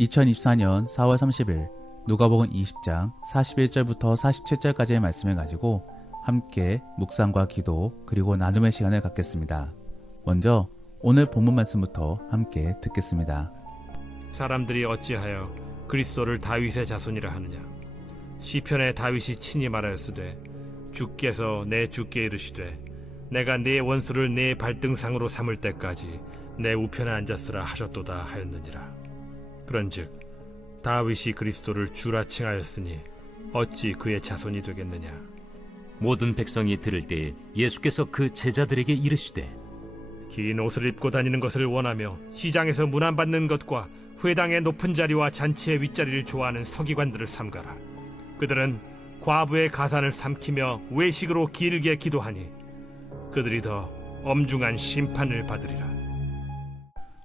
2024년 4월 30일 누가복음 20장 41절부터 47절까지의 말씀을 가지고 함께 묵상과 기도 그리고 나눔의 시간을 갖겠습니다. 먼저 오늘 본문 말씀부터 함께 듣겠습니다. 사람들이 어찌하여 그리스도를 다윗의 자손이라 하느냐. 시편에 다윗이 친히 말하였으되 주께서 내 주께 이르시되 내가 네 원수를 네 발등상으로 삼을 때까지 내 우편에 앉았으라 하셨도다 하였느니라. 그런즉 다윗이 그리스도를 주라 칭하였으니 어찌 그의 자손이 되겠느냐. 모든 백성이 들을 때 예수께서 그 제자들에게 이르시되 긴 옷을 입고 다니는 것을 원하며 시장에서 문안받는 것과 회당의 높은 자리와 잔치의 윗자리를 좋아하는 서기관들을 삼가라. 그들은 과부의 가산을 삼키며 외식으로 길게 기도하니 그들이 더 엄중한 심판을 받으리라.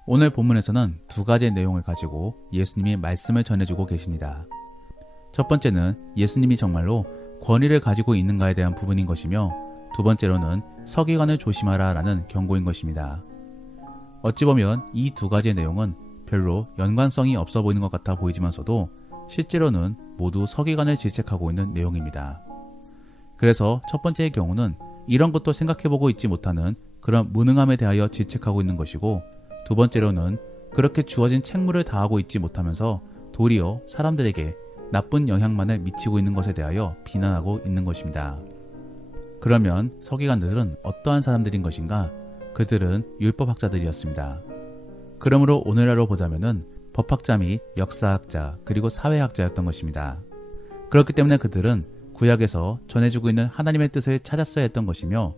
오늘 본문에서는 두 가지의 내용을 가지고 예수님이 말씀을 전해주고 계십니다. 첫 번째는 예수님이 정말로 권위를 가지고 있는가에 대한 부분인 것이며, 두 번째로는 서기관을 조심하라 라는 경고인 것입니다. 어찌 보면 이 두 가지의 내용은 별로 연관성이 없어 보이는 것 같아 보이지만서도 실제로는 모두 서기관을 질책하고 있는 내용입니다. 그래서 첫 번째의 경우는 이런 것도 생각해보고 있지 못하는 그런 무능함에 대하여 질책하고 있는 것이고, 두 번째로는 그렇게 주어진 책무를 다하고 있지 못하면서 도리어 사람들에게 나쁜 영향만을 미치고 있는 것에 대하여 비난하고 있는 것입니다. 그러면 서기관들은 어떠한 사람들인 것인가? 그들은 율법학자들이었습니다. 그러므로 오늘날로 보자면은 법학자 및 역사학자 그리고 사회학자였던 것입니다. 그렇기 때문에 그들은 구약에서 전해주고 있는 하나님의 뜻을 찾았어야 했던 것이며,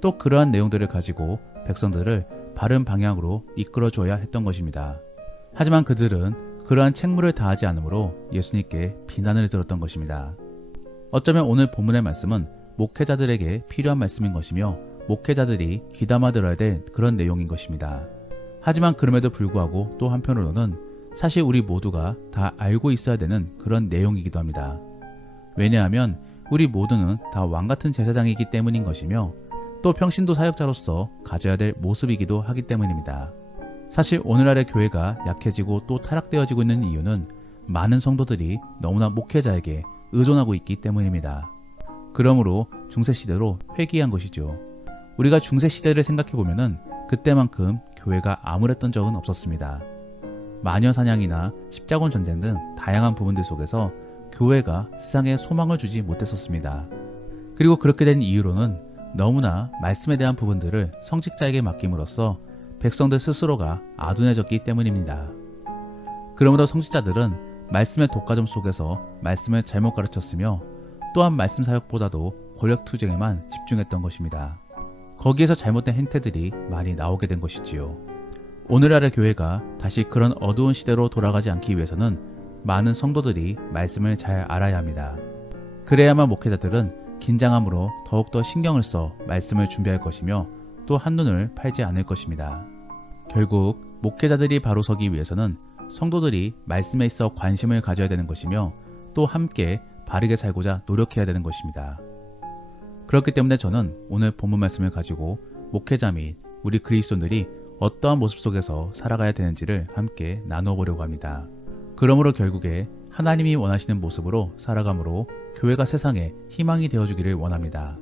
또 그러한 내용들을 가지고 백성들을 바른 방향으로 이끌어줘야 했던 것입니다. 하지만 그들은 그러한 책무를 다하지 않으므로 예수님께 비난을 들었던 것입니다. 어쩌면 오늘 본문의 말씀은 목회자들에게 필요한 말씀인 것이며 목회자들이 귀담아 들어야 될 그런 내용인 것입니다. 하지만 그럼에도 불구하고 또 한편으로는 사실 우리 모두가 다 알고 있어야 되는 그런 내용이기도 합니다. 왜냐하면 우리 모두는 다 왕같은 제사장이기 때문인 것이며 또 평신도 사역자로서 가져야 될 모습이기도 하기 때문입니다. 사실 오늘날의 교회가 약해지고 또 타락되어지고 있는 이유는 많은 성도들이 너무나 목회자에게 의존하고 있기 때문입니다. 그러므로 중세시대로 회귀한 것이죠. 우리가 중세시대를 생각해보면 그때만큼 교회가 암울했던 적은 없었습니다. 마녀사냥이나 십자군 전쟁 등 다양한 부분들 속에서 교회가 세상에 소망을 주지 못했었습니다. 그리고 그렇게 된 이유로는 너무나 말씀에 대한 부분들을 성직자에게 맡김으로써 백성들 스스로가 아둔해졌기 때문입니다. 그러므로 성직자들은 말씀의 독과점 속에서 말씀을 잘못 가르쳤으며 또한 말씀 사역보다도 권력투쟁에만 집중했던 것입니다. 거기에서 잘못된 행태들이 많이 나오게 된 것이지요. 오늘날의 교회가 다시 그런 어두운 시대로 돌아가지 않기 위해서는 많은 성도들이 말씀을 잘 알아야 합니다. 그래야만 목회자들은 긴장함으로 더욱더 신경을 써 말씀을 준비할 것이며 또 한눈을 팔지 않을 것입니다. 결국 목회자들이 바로 서기 위해서는 성도들이 말씀에 있어 관심을 가져야 되는 것이며 또 함께 바르게 살고자 노력해야 되는 것입니다. 그렇기 때문에 저는 오늘 본문 말씀을 가지고 목회자 및 우리 그리스도인들이 어떠한 모습 속에서 살아가야 되는지를 함께 나누어 보려고 합니다. 그러므로 결국에 하나님이 원하시는 모습으로 살아감으로 교회가 세상에 희망이 되어주기를 원합니다.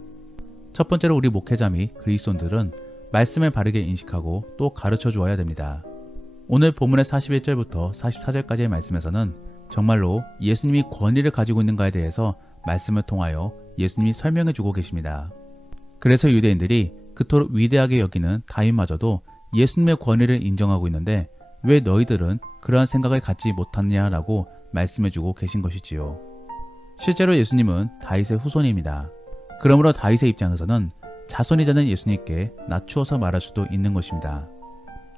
첫 번째로 우리 목회자 및 그리스도인들은 말씀을 바르게 인식하고 또 가르쳐 주어야 됩니다. 오늘 본문의 41절부터 44절까지의 말씀에서는 정말로 예수님이 권위를 가지고 있는가에 대해서 말씀을 통하여 예수님이 설명해 주고 계십니다. 그래서 유대인들이 그토록 위대하게 여기는 다윗마저도 예수님의 권위를 인정하고 있는데 왜 너희들은 그러한 생각을 갖지 못하느냐라고 말씀해 주고 계신 것이지요. 실제로 예수님은 다윗의 후손입니다. 그러므로 다윗의 입장에서는 자손이 되는 예수님께 낮추어서 말할 수도 있는 것입니다.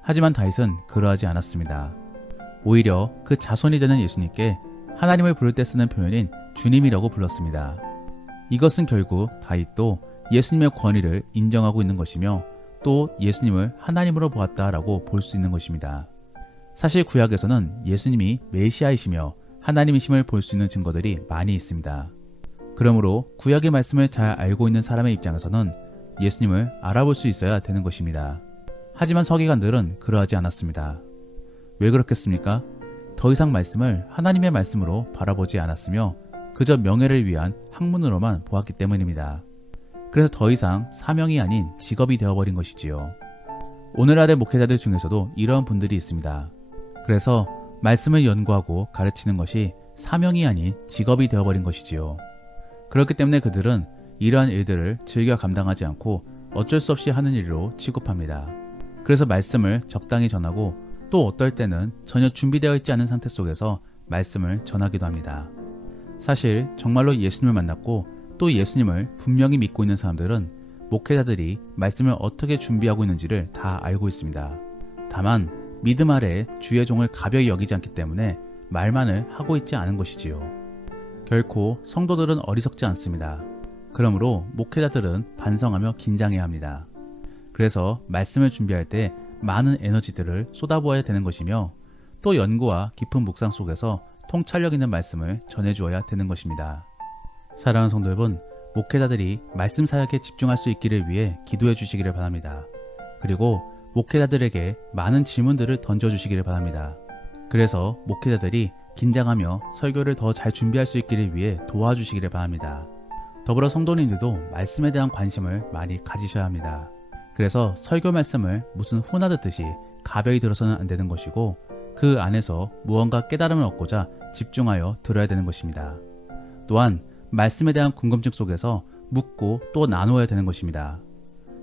하지만 다윗은 그러하지 않았습니다. 오히려 그 자손이 되는 예수님께 하나님을 부를 때 쓰는 표현인 주님이라고 불렀습니다. 이것은 결국 다윗도 예수님의 권위를 인정하고 있는 것이며 또 예수님을 하나님으로 보았다라고 볼 수 있는 것입니다. 사실 구약에서는 예수님이 메시아이시며 하나님이심을 볼 수 있는 증거들이 많이 있습니다. 그러므로 구약의 말씀을 잘 알고 있는 사람의 입장에서는 예수님을 알아볼 수 있어야 되는 것입니다. 하지만 서기관들은 그러하지 않았습니다. 왜 그렇겠습니까? 더 이상 말씀을 하나님의 말씀으로 바라보지 않았으며 그저 명예를 위한 학문으로만 보았기 때문입니다. 그래서 더 이상 사명이 아닌 직업이 되어버린 것이지요. 오늘날의 목회자들 중에서도 이러한 분들이 있습니다. 그래서 말씀을 연구하고 가르치는 것이 사명이 아닌 직업이 되어버린 것이지요. 그렇기 때문에 그들은 이러한 일들을 즐겨 감당하지 않고 어쩔 수 없이 하는 일로 취급합니다. 그래서 말씀을 적당히 전하고 또 어떨 때는 전혀 준비되어 있지 않은 상태 속에서 말씀을 전하기도 합니다. 사실 정말로 예수님을 만났고 또 예수님을 분명히 믿고 있는 사람들은 목회자들이 말씀을 어떻게 준비하고 있는지를 다 알고 있습니다. 다만 믿음 아래 주의 종을 가벼이 여기지 않기 때문에 말만을 하고 있지 않은 것이지요. 결코 성도들은 어리석지 않습니다. 그러므로 목회자들은 반성하며 긴장해야 합니다. 그래서 말씀을 준비할 때 많은 에너지들을 쏟아부어야 되는 것이며 또 연구와 깊은 묵상 속에서 통찰력 있는 말씀을 전해주어야 되는 것입니다. 사랑하는 성도 여러분, 목회자들이 말씀 사역에 집중할 수 있기를 위해 기도해 주시기를 바랍니다. 그리고 목회자들에게 많은 질문들을 던져주시기를 바랍니다. 그래서 목회자들이 긴장하며 설교를 더 잘 준비할 수 있기를 위해 도와주시기를 바랍니다. 더불어 성도님들도 말씀에 대한 관심을 많이 가지셔야 합니다. 그래서 설교 말씀을 무슨 훈화듣듯이 가벼이 들어서는 안 되는 것이고 그 안에서 무언가 깨달음을 얻고자 집중하여 들어야 되는 것입니다. 또한 말씀에 대한 궁금증 속에서 묻고 또 나누어야 되는 것입니다.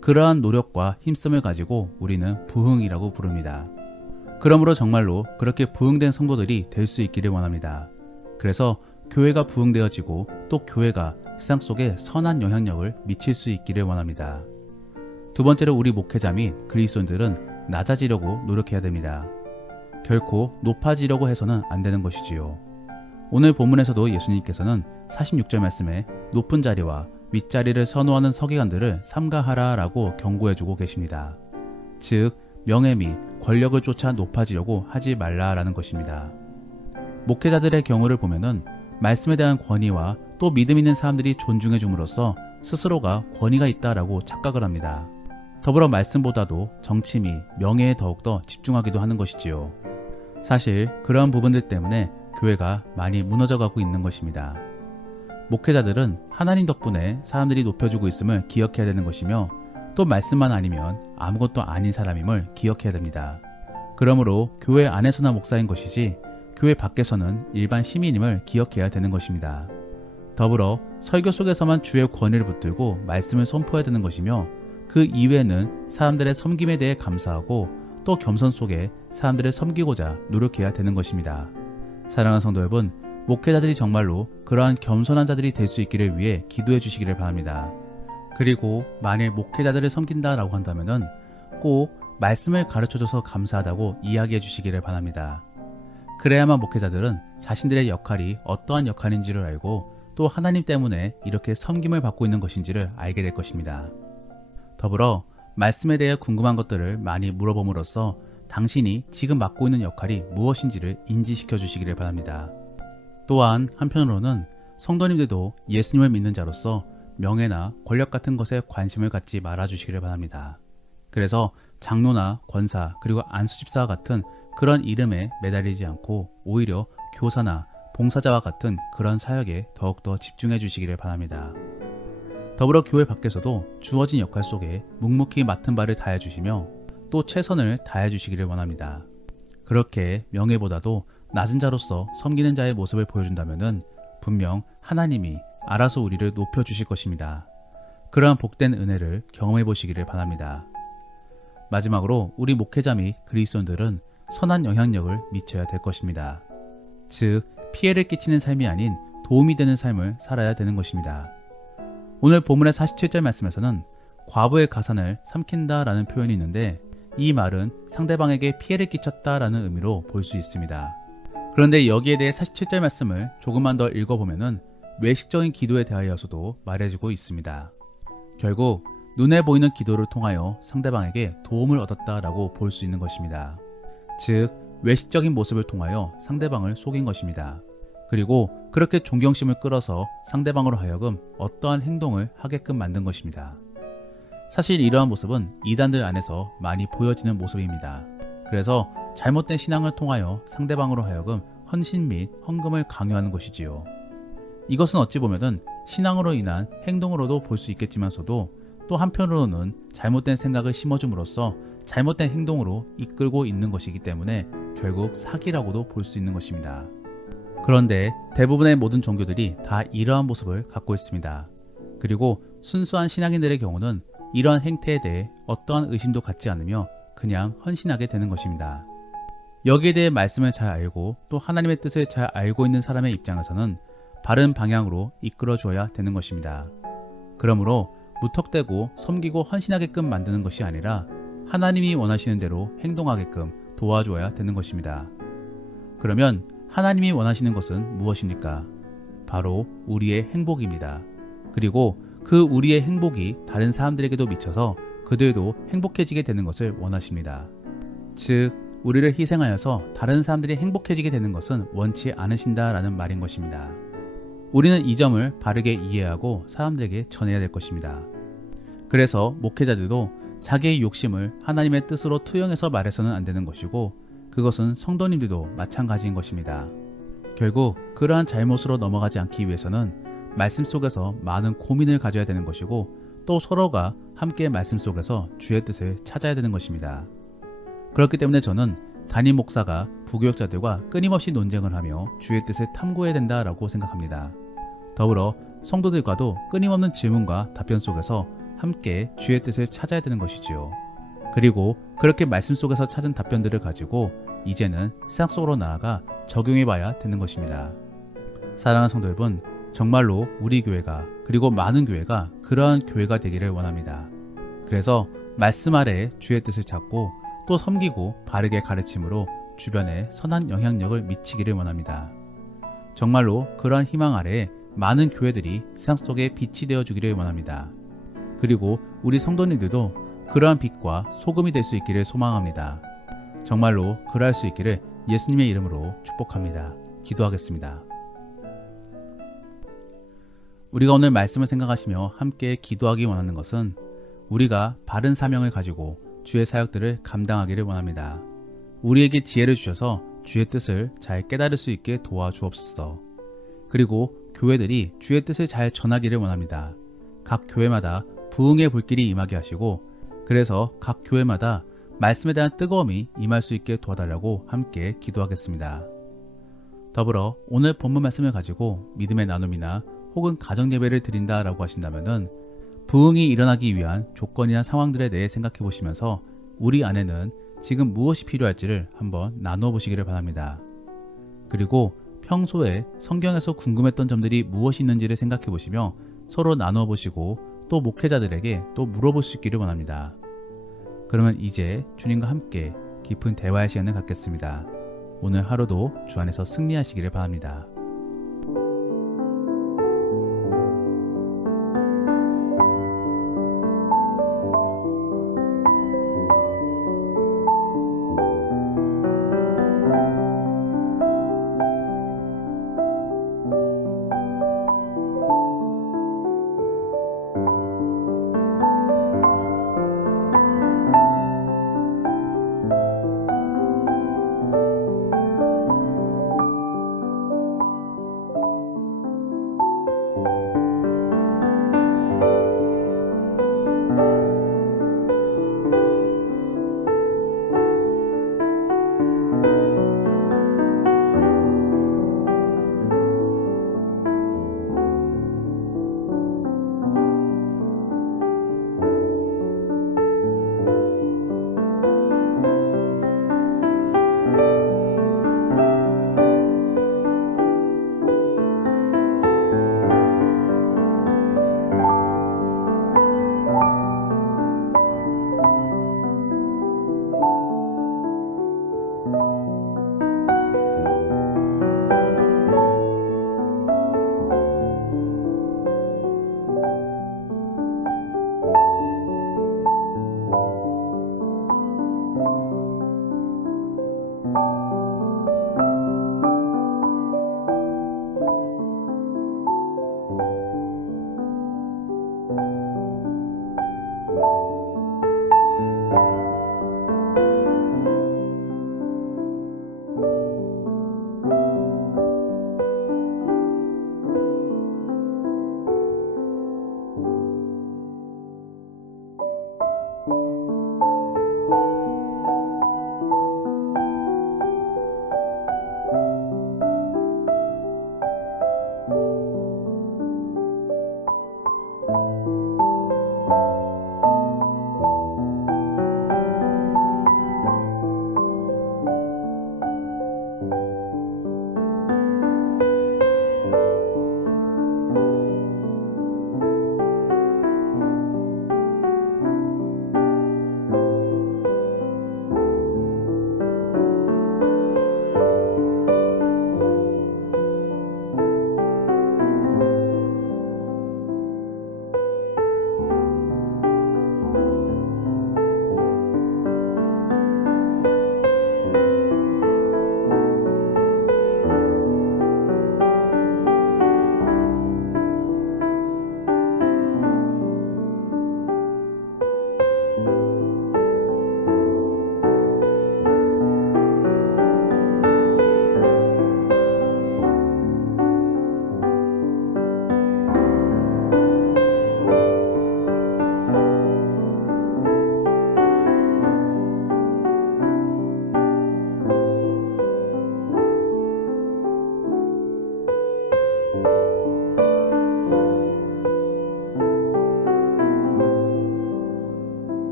그러한 노력과 힘씀을 가지고 우리는 부흥이라고 부릅니다. 그러므로 정말로 그렇게 부흥된 성도들이 될 수 있기를 원합니다. 그래서 교회가 부흥되어지고 또 교회가 세상 속에 선한 영향력을 미칠 수 있기를 원합니다. 두 번째로 우리 목회자 및 그리스도인들은 낮아지려고 노력해야 됩니다. 결코 높아지려고 해서는 안 되는 것이지요. 오늘 본문에서도 예수님께서는 46절 말씀에 높은 자리와 윗자리를 선호하는 서기관들을 삼가하라 라고 경고해주고 계십니다. 즉 명예 및 권력을 쫓아 높아지려고 하지 말라라는 것입니다. 목회자들의 경우를 보면은 말씀에 대한 권위와 또 믿음 있는 사람들이 존중해 줌으로써 스스로가 권위가 있다라고 착각을 합니다. 더불어 말씀보다도 정치 및 명예에 더욱더 집중하기도 하는 것이지요. 사실 그러한 부분들 때문에 교회가 많이 무너져가고 있는 것입니다. 목회자들은 하나님 덕분에 사람들이 높여주고 있음을 기억해야 되는 것이며 또 말씀만 아니면 아무것도 아닌 사람임을 기억해야 됩니다. 그러므로 교회 안에서나 목사인 것이지 교회 밖에서는 일반 시민임을 기억해야 되는 것입니다. 더불어 설교 속에서만 주의 권위를 붙들고 말씀을 선포해야 되는 것이며 그 이외에는 사람들의 섬김에 대해 감사하고 또 겸손 속에 사람들을 섬기고자 노력해야 되는 것입니다. 사랑하는 성도 여러분, 목회자들이 정말로 그러한 겸손한 자들이 될 수 있기를 위해 기도해 주시기를 바랍니다. 그리고 만일 목회자들을 섬긴다라고 한다면은 꼭 말씀을 가르쳐줘서 감사하다고 이야기해 주시기를 바랍니다. 그래야만 목회자들은 자신들의 역할이 어떠한 역할인지를 알고 또 하나님 때문에 이렇게 섬김을 받고 있는 것인지를 알게 될 것입니다. 더불어 말씀에 대해 궁금한 것들을 많이 물어봄으로써 당신이 지금 맡고 있는 역할이 무엇인지를 인지시켜 주시기를 바랍니다. 또한 한편으로는 성도님들도 예수님을 믿는 자로서 명예나 권력 같은 것에 관심을 갖지 말아 주시기를 바랍니다. 그래서 장로나 권사 그리고 안수집사와 같은 그런 이름에 매달리지 않고 오히려 교사나 봉사자와 같은 그런 사역에 더욱더 집중해 주시기를 바랍니다. 더불어 교회 밖에서도 주어진 역할 속에 묵묵히 맡은 바를 다해 주시며 또 최선을 다해 주시기를 원합니다. 그렇게 명예보다도 낮은 자로서 섬기는 자의 모습을 보여준다면 분명 하나님이 알아서 우리를 높여주실 것입니다. 그러한 복된 은혜를 경험해 보시기를 바랍니다. 마지막으로 우리 목회자 및 그리스도인들은 선한 영향력을 미쳐야 될 것입니다. 즉 피해를 끼치는 삶이 아닌 도움이 되는 삶을 살아야 되는 것입니다. 오늘 본문의 47절 말씀에서는 과부의 가산을 삼킨다라는 표현이 있는데 이 말은 상대방에게 피해를 끼쳤다라는 의미로 볼 수 있습니다. 그런데 여기에 대해 47절 말씀을 조금만 더 읽어보면은 외식적인 기도에 대하여서도 말해주고 있습니다. 결국 눈에 보이는 기도를 통하여 상대방에게 도움을 얻었다라고 볼 수 있는 것입니다. 즉 외식적인 모습을 통하여 상대방을 속인 것입니다. 그리고 그렇게 존경심을 끌어서 상대방으로 하여금 어떠한 행동을 하게끔 만든 것입니다. 사실 이러한 모습은 이단들 안에서 많이 보여지는 모습입니다. 그래서 잘못된 신앙을 통하여 상대방으로 하여금 헌신 및 헌금을 강요하는 것이지요. 이것은 어찌 보면은 신앙으로 인한 행동으로도 볼 수 있겠지만서도 또 한편으로는 잘못된 생각을 심어줌으로써 잘못된 행동으로 이끌고 있는 것이기 때문에 결국 사기라고도 볼 수 있는 것입니다. 그런데 대부분의 모든 종교들이 다 이러한 모습을 갖고 있습니다. 그리고 순수한 신앙인들의 경우는 이러한 행태에 대해 어떠한 의심도 갖지 않으며 그냥 헌신하게 되는 것입니다. 여기에 대해 말씀을 잘 알고 또 하나님의 뜻을 잘 알고 있는 사람의 입장에서는 바른 방향으로 이끌어 줘야 되는 것입니다. 그러므로 무턱대고 섬기고 헌신하게끔 만드는 것이 아니라 하나님이 원하시는 대로 행동하게끔 도와줘야 되는 것입니다. 그러면 하나님이 원하시는 것은 무엇입니까? 바로 우리의 행복입니다. 그리고 그 우리의 행복이 다른 사람들에게도 미쳐서 그들도 행복해지게 되는 것을 원하십니다. 즉, 우리를 희생하여서 다른 사람들이 행복해지게 되는 것은 원치 않으신다라는 말인 것입니다. 우리는 이 점을 바르게 이해하고 사람들에게 전해야 될 것입니다. 그래서 목회자들도 자기의 욕심을 하나님의 뜻으로 투영해서 말해서는 안 되는 것이고 그것은 성도님들도 마찬가지인 것입니다. 결국 그러한 잘못으로 넘어가지 않기 위해서는 말씀 속에서 많은 고민을 가져야 되는 것이고 또 서로가 함께 말씀 속에서 주의 뜻을 찾아야 되는 것입니다. 그렇기 때문에 저는 담임 목사가 부교역자들과 끊임없이 논쟁을 하며 주의 뜻을 탐구해야 된다라고 생각합니다. 더불어 성도들과도 끊임없는 질문과 답변 속에서 함께 주의 뜻을 찾아야 되는 것이지요. 그리고 그렇게 말씀 속에서 찾은 답변들을 가지고 이제는 세상 속으로 나아가 적용해 봐야 되는 것입니다. 사랑하는 성도 여러분, 정말로 우리 교회가 그리고 많은 교회가 그러한 교회가 되기를 원합니다. 그래서 말씀 아래에 주의 뜻을 찾고 또 섬기고 바르게 가르침으로 주변에 선한 영향력을 미치기를 원합니다. 정말로 그러한 희망 아래에 많은 교회들이 세상 속에 빛이 되어주기를 원합니다. 그리고 우리 성도님들도 그러한 빛과 소금이 될 수 있기를 소망합니다. 정말로 그러할 수 있기를 예수님의 이름으로 축복합니다. 기도하겠습니다. 우리가 오늘 말씀을 생각하시며 함께 기도하기 원하는 것은 우리가 바른 사명을 가지고 주의 사역들을 감당하기를 원합니다. 우리에게 지혜를 주셔서 주의 뜻을 잘 깨달을 수 있게 도와주옵소서. 그리고 교회들이 주의 뜻을 잘 전하기를 원합니다. 각 교회마다 부흥의 불길이 임하게 하시고 그래서 각 교회마다 말씀에 대한 뜨거움이 임할 수 있게 도와달라고 함께 기도하겠습니다. 더불어 오늘 본문 말씀을 가지고 믿음의 나눔이나 혹은 가정 예배를 드린다라고 하신다면은 부흥이 일어나기 위한 조건이나 상황들에 대해 생각해 보시면서 우리 안에는 지금 무엇이 필요할지를 한번 나누어 보시기를 바랍니다. 그리고 평소에 성경에서 궁금했던 점들이 무엇이 있는지를 생각해 보시며 서로 나누어 보시고 또 목회자들에게 또 물어볼 수 있기를 원합니다. 그러면 이제 주님과 함께 깊은 대화의 시간을 갖겠습니다. 오늘 하루도 주 안에서 승리하시기를 바랍니다.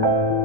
네.